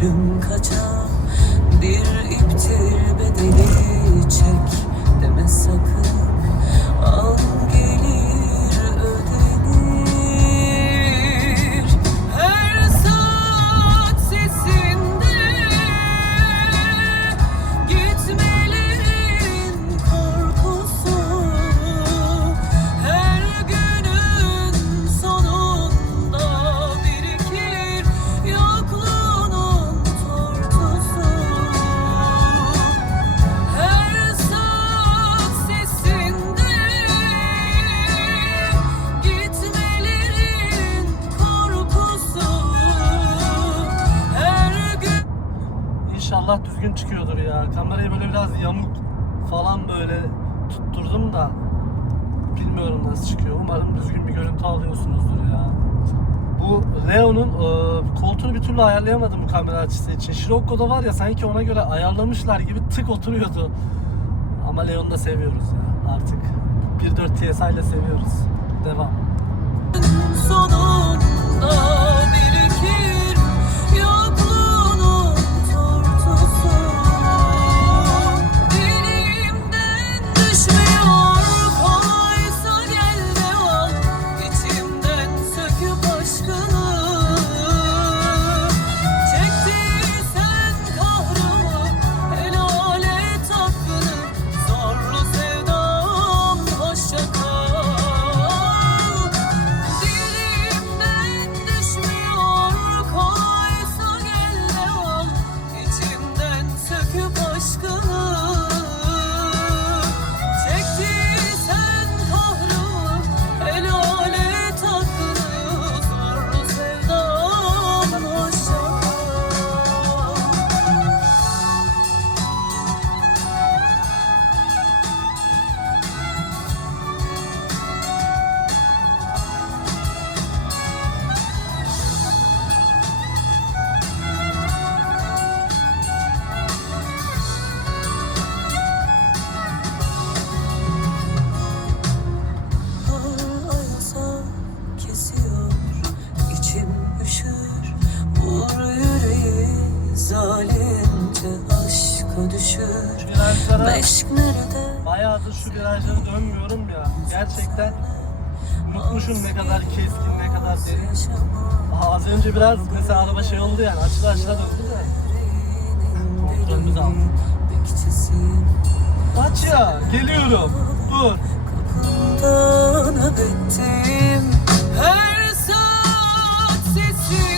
Gönlüm kaçan bir Düzgün çıkıyordur ya. Kamerayı böyle biraz yamuk falan böyle tutturdum da bilmiyorum nasıl çıkıyor. Umarım düzgün bir görüntü alıyorsunuzdur ya. Bu Leo'nun e, koltuğunu bir türlü ayarlayamadım bu kamera açısı için. Scirocco'da var ya sanki ona göre ayarlamışlar gibi tık oturuyordu. Ama Leon'u da seviyoruz ya artık. 1.4 TSI ile seviyoruz. Devam. Virajlara bayağıdır şu virajları dönmüyorum ya. Gerçekten unutmuşum ne kadar keskin, ne kadar derin. Aha, az önce biraz mesela araba şey oldu yani açıla açıla döndü de. Kontrolümüzü aldık. Bekçisin Aç ya geliyorum. Dur. kapımda nöbettim Her saat sesinde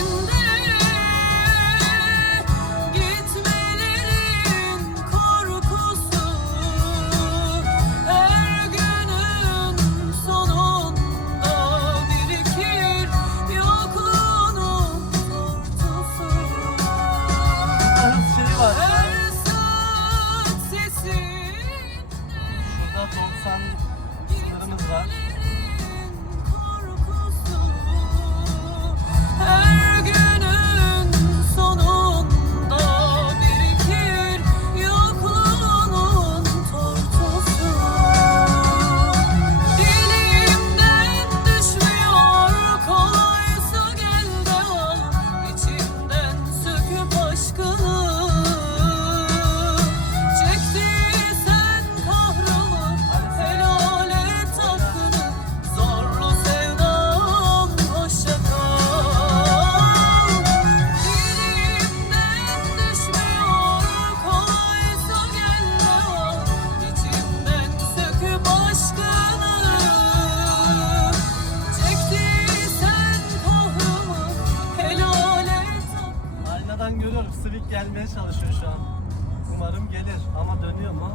ama dönüyor mu?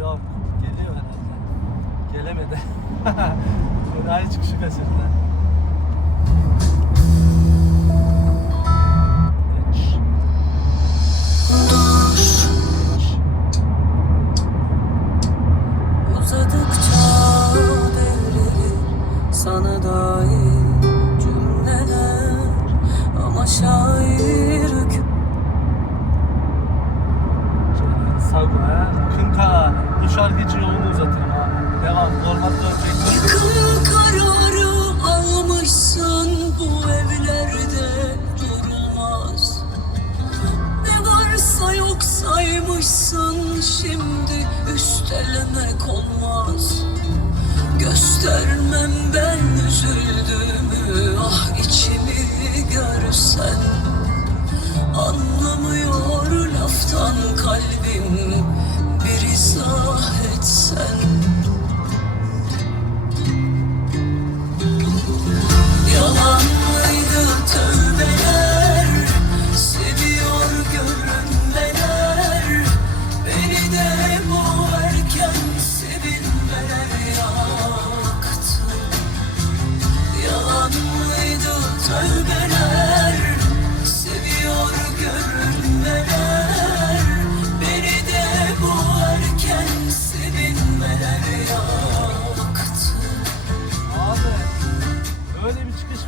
Yok geliyor herhalde. Gelemedi. Ay çıkışı kaçırdı.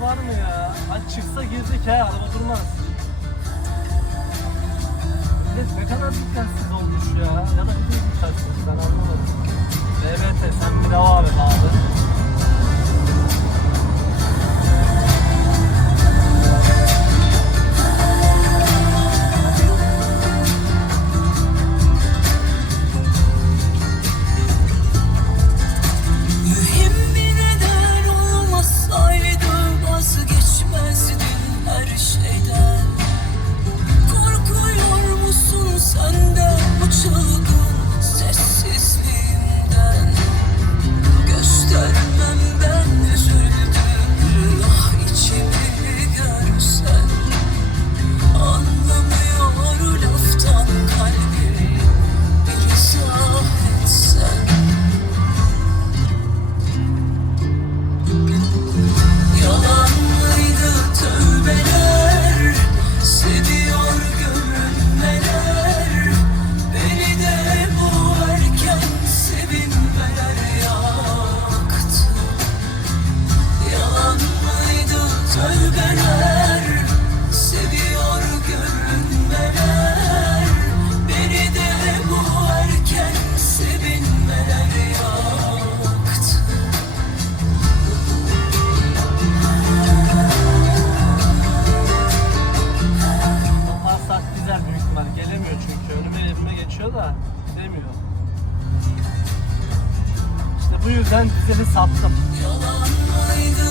var mı ya? Hani çıksa girecek he araba durmaz. Millet ne kadar dikkatsiz olmuş ya. Ya da bir saçmış ben anlamadım. BBT sen bir devam et abi. da demiyor. İşte bu yüzden dizini sattım. Yalan mıydı?